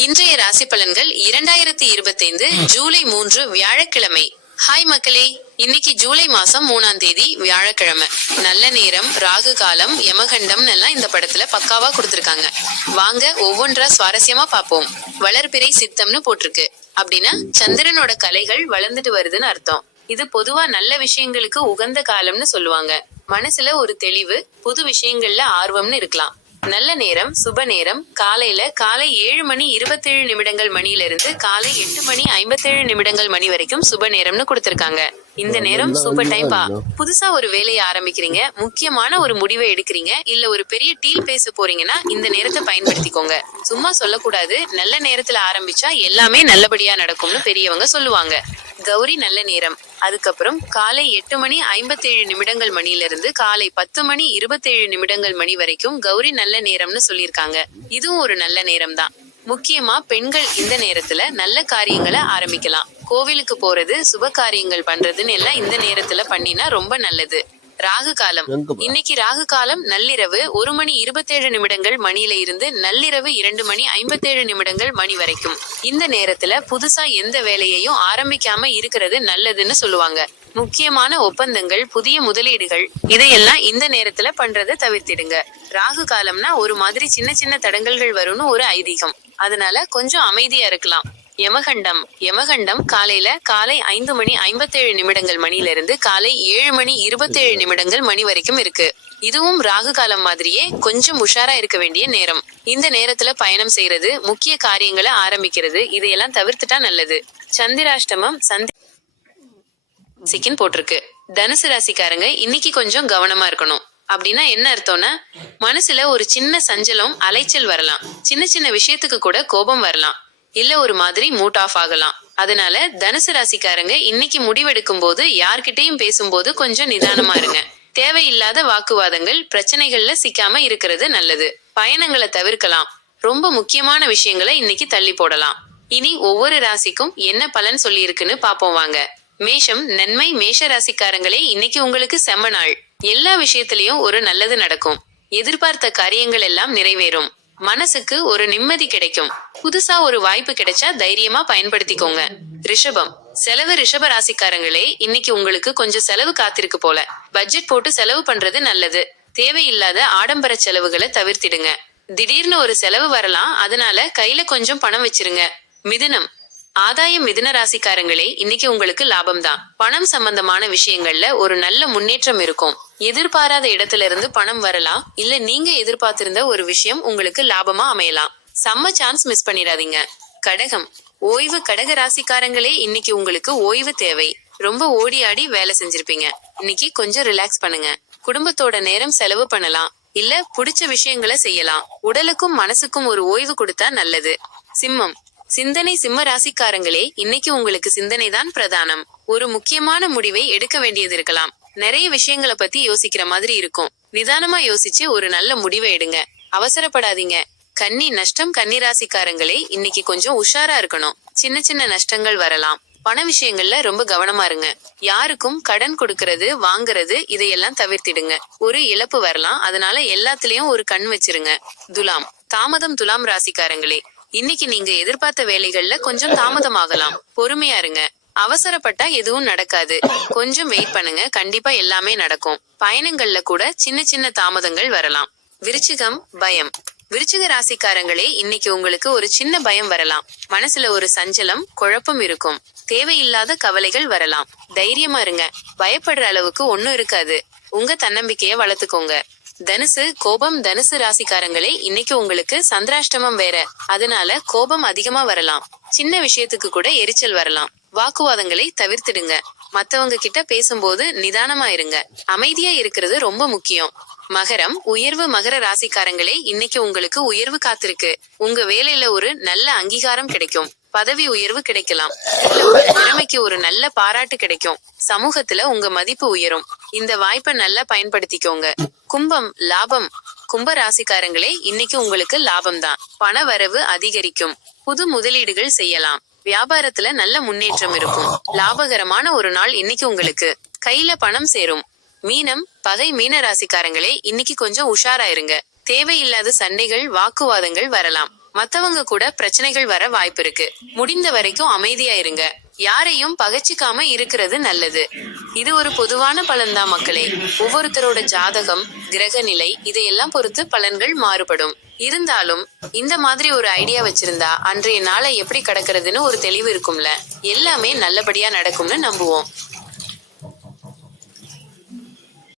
இன்றைய ராசி பலன்கள் இரண்டாயிரத்தி இருபத்தைந்து ஜூலை மூன்று வியாழக்கிழமை. ஹாய் மக்களே இன்னைக்கு ஜூலை மாசம் மூணாம் தேதி வியாழக்கிழமை. நல்ல நேரம் ராகு காலம் யமகண்டம் எல்லாம் இந்த படத்துல பக்காவா கொடுத்திருக்காங்க. வாங்க ஒவ்வொன்றா சுவாரஸ்யமா பாப்போம் வளர்பிறை சித்தம்னு போட்டிருக்கு. அப்படின்னா சந்திரனோட கலைகள் வளர்ந்துட்டு வருதுன்னு அர்த்தம். இது பொதுவா நல்ல விஷயங்களுக்கு உகந்த காலம்னு சொல்லுவாங்க. மனசுல ஒரு தெளிவு புது விஷயங்கள்ல ஆர்வம்னு இருக்கலாம். நல்ல நேரம் சுப நேரம். காலையில காலை ஏழு மணி இருபத்தேழு நிமிடங்கள் மணியிலிருந்து காலை எட்டு மணி ஐம்பத்தேழு நிமிடங்கள் மணி வரைக்கும் சுப நேரம்னு கொடுத்திருக்காங்க. இந்த நேரம் சூப்பர் டைம் பா புதுசா ஒரு வேலையை ஆரம்பிக்கிறீங்க முக்கியமான ஒரு முடிவை எடுக்கிறீங்க இல்ல ஒரு பெரிய டீல் பேச போறீங்கன்னா இந்த நேரத்தை பயன்படுத்திக்கோங்க. சும்மா சொல்லக்கூடாது நல்ல நேரத்துல ஆரம்பிச்சா எல்லாமே நல்லபடியா நடக்கும்னு பெரியவங்க சொல்லுவாங்க. கௌரி நல்ல நேரம். அதுக்கப்புறம் காலை எட்டு மணி ஐம்பத்தேழு நிமிடங்கள் மணியில இருந்து காலை பத்து மணி இருபத்தேழு நிமிடங்கள் மணி வரைக்கும் கௌரி நல்ல நேரம்னு சொல்லியிருக்காங்க. இதுவும் ஒரு நல்ல நேரம் தான் முக்கியமா பெண்கள் இந்த நேரத்துல நல்ல காரியங்களை ஆரம்பிக்கலாம். கோவிலுக்கு போறது சுப காரியங்கள் பண்றதுன்னு எல்லாம் இந்த நேரத்துல பண்ணினா ரொம்ப நல்லது. ராகு காலம். இன்னைக்கு ராகு காலம் நள்ளிரவு ஒரு மணி இருபத்தேழு நிமிடங்கள் மணியில இருந்து நள்ளிரவு இரண்டு மணி ஐம்பத்தேழு நிமிடங்கள் மணி வரைக்கும். இந்த நேரத்துல புதுசா எந்த வேலையையும் ஆரம்பிக்காம இருக்கிறது நல்லதுன்னு சொல்லுவாங்க. முக்கியமான ஒப்பந்தங்கள் புதிய முதலீடுகள் இதையெல்லாம் இந்த நேரத்துல பண்றதை தவிர்த்திடுங்க. ராகு காலம்னா ஒரு மாதிரி சின்ன சின்ன தடங்கல்கள் வரும்னு ஒரு ஐதீகம். அதனால கொஞ்சம் அமைதியா இருக்கலாம். யமகண்டம். யமகண்டம் காலையில காலை ஐந்து மணி ஐம்பத்தேழு நிமிடங்கள் மணில இருந்து காலை ஏழு மணி இருபத்தேழு நிமிடங்கள் மணி வரைக்கும் இருக்கு. இதுவும் ராகு காலம் மாதிரியே கொஞ்சம் உஷாரா இருக்க வேண்டிய நேரம். இந்த நேரத்துல பயணம் செய்யறது முக்கிய காரியங்களை ஆரம்பிக்கிறது இதையெல்லாம் தவிர்த்துட்டா நல்லது. சந்திராஷ்டமம் சந்தி சிக்கின் போட்டிருக்கு. தனுசு ராசிக்காரங்க இன்னைக்கு கொஞ்சம் கவனமா இருக்கணும். அப்படின்னா என்ன அர்த்தம்னா மனசுல ஒரு சின்ன சஞ்சலம் அலைச்சல் வரலாம். சின்ன சின்ன விஷயத்துக்கு கூட கோபம் வரலாம். இல்ல ஒரு மாதிரி மூட் ஆஃப் ஆகலாம். அதனால தனுசு ராசிக்காரங்க இன்னைக்கு முடிவெடுக்கும் போது யார்கிட்டயும் பேசும்போது கொஞ்சம் நிதானமா இருங்க. தேவையில்லாத வாக்குவாதங்கள் பிரச்சனைகள்ல சிக்காம இருக்கிறது நல்லது. பயணங்களை தவிர்க்கலாம். ரொம்ப முக்கியமான விஷயங்களை இன்னைக்கு தள்ளி போடலாம். இனி ஒவ்வொரு ராசிக்கும் என்ன பலன் சொல்லியிருக்குன்னு பாப்போம் வாங்க. மேஷம் நன்மை மேஷ ராசிக்காரங்களே இன்னைக்கு உங்களுக்கு செம்ம நாள். எல்லா விஷயத்திலயும் ஒரு நல்லது நடக்கும். எதிர்பார்த்த காரியங்கள் எல்லாம் நிறைவேறும். மனசுக்கு ஒரு நிம்மதி கிடைக்கும். புதுசா ஒரு வாய்ப்பு கிடைச்சா தைரியமா பயன்படுத்திக்கோங்க. ரிஷபம். செலவு ரிஷப ராசிக்காரங்களே இன்னைக்கு உங்களுக்கு கொஞ்சம் செலவு காத்திருக்கு போல. பட்ஜெட் போட்டு செலவு பண்றது நல்லது. தேவையில்லாத ஆடம்பர செலவுகளை தவிர்த்திடுங்க. திடீர்னு ஒரு செலவு வரலாம். அதனால கையில கொஞ்சம் பணம் வச்சிருங்க. மிதுனம். ஆதாயம் மிதுன ராசிக்காரங்களே இன்னைக்கு உங்களுக்கு லாபம் தான் பணம் சம்பந்தமான விஷயங்கள்ல ஒரு நல்ல முன்னேற்றம் இருக்கும். எதிர்பாராத இடத்துல இருந்து பணம் வரலாம். இல்ல நீங்க எதிர்பார்த்திருந்த ஒரு விஷயம் உங்களுக்கு லாபமா அமையலாம். செம்ம சான்ஸ் மிஸ் பண்ணிடாதீங்க. கடகம். ஓய்வு கடக ராசிக்காரங்களே இன்னைக்கு உங்களுக்கு ஓய்வு தேவை. ரொம்ப ஓடி ஆடி வேலை செஞ்சிருப்பீங்க. இன்னைக்கு கொஞ்சம் ரிலாக்ஸ் பண்ணுங்க. குடும்பத்தோட நேரம் செலவு பண்ணலாம். இல்ல பிடிச்ச விஷயங்களை செய்யலாம். உடலுக்கும் மனசுக்கும் ஒரு ஓய்வு கொடுத்தா நல்லது. சிம்மம். சிந்தனை சிம்ம ராசிக்காரங்களே இன்னைக்கு உங்களுக்கு சிந்தனை தான் பிரதானம். ஒரு முக்கியமான முடிவை எடுக்க வேண்டியது இருக்கலாம். நிறைய விஷயங்களை பத்தி யோசிக்கிற மாதிரி இருக்கும். நிதானமா யோசிச்சு ஒரு நல்ல முடிவை எடுங்க. அவசரப்படாதீங்க. கன்னி நஷ்டம் கன்னி ராசிக்காரங்களே இன்னைக்கு கொஞ்சம் உஷாரா இருக்கணும். சின்ன சின்ன நஷ்டங்கள் வரலாம். பண விஷயங்கள்ல ரொம்ப கவனமா இருங்க. யாருக்கும் கடன் கொடுக்கறது வாங்குறது இதையெல்லாம் தவிர்த்திடுங்க. ஒரு இழப்பு வரலாம். அதனால எல்லாத்துலயும் ஒரு கண் வச்சிருங்க. துலாம். தாமதம் துலாம் ராசிக்காரங்களே இன்னைக்கு நீங்க எதிர்பார்த்த வேலைகள்ல கொஞ்சம் தாமதமாகலாம். பொறுமையா இருங்க. அவசரப்பட்டா எதுவும் நடக்காது. கொஞ்சம் வெயிட் பண்ணுங்க. கண்டிப்பா எல்லாமே நடக்கும். பயணங்கள்ல கூட சின்ன சின்ன தாமதங்கள் வரலாம். விருச்சிகம் பயம். விருச்சிக ராசிக்காரங்களே இன்னைக்கு உங்களுக்கு ஒரு சின்ன பயம் வரலாம். மனசுல ஒரு சஞ்சலம் குழப்பம் இருக்கும். தேவையில்லாத கவலைகள் வரலாம். தைரியமா இருங்க. பயப்படுற அளவுக்கு ஒண்ணும் இருக்காது. உங்க தன்னம்பிக்கைய வளர்த்துக்கோங்க. தனுசு கோபம் தனுசு ராசிக்காரங்களே இன்னைக்கு உங்களுக்கு சந்திராஷ்டமம் வேற. அதனால கோபம் அதிகமா வரலாம். சின்ன விஷயத்துக்கு கூட எரிச்சல் வரலாம். வாக்குவாதங்களை தவிர்த்திடுங்க. மத்தவங்க கிட்ட பேசும்போது நிதானமா இருங்க. அமைதியா இருக்கிறது ரொம்ப முக்கியம். மகரம் உயர்வு மகர ராசிக்காரங்களே இன்னைக்கு உங்களுக்கு உயர்வு காத்திருக்கு. உங்க வேலையில ஒரு நல்ல அங்கீகாரம் கிடைக்கும். பதவி உயர்வு கிடைக்கலாம். திறமைக்கு ஒரு நல்ல பாராட்டு கிடைக்கும். சமூகத்துல உங்க மதிப்பு உயரும். இந்த வாய்ப்பை நல்லா பயன்படுத்திக்கோங்க. கும்பம் லாபம். கும்ப ராசிக்காரங்களே இன்னைக்கு உங்களுக்கு லாபம் தான். பண வரவு அதிகரிக்கும். புது முதலீடுகள் செய்யலாம். வியாபாரத்துல நல்ல முன்னேற்றம் இருக்கும். லாபகரமான ஒரு நாள் இன்னைக்கு உங்களுக்கு. கையில பணம் சேரும். மீனம் பகை மீன ராசிக்காரங்களே இன்னைக்கு கொஞ்சம் உஷாரா இருங்க. தேவையில்லாத சண்டைகள் வாக்குவாதங்கள் வரலாம். மத்தவங்க கூட பிரச்சனைகள் வர வாய்ப்பு இருக்கு. முடிந்த வரைக்கும் அமைதியா இருங்க. யாரையும் பகைச்சிக்காம இருக்கிறது நல்லது. இது ஒரு பொதுவான பலன்தான் மக்களே. ஒவ்வொருத்தரோட ஜாதகம் கிரக நிலை இதையெல்லாம் பொறுத்து பலன்கள் மாறுபடும். இருந்தாலும் இந்த மாதிரி ஒரு ஐடியா வச்சிருந்தா அன்றைய நாளை எப்படி கடக்கிறதுன்னு ஒரு தெளிவு இருக்கும்ல. எல்லாமே நல்லபடியா நடக்கும்னு நம்புவோம்.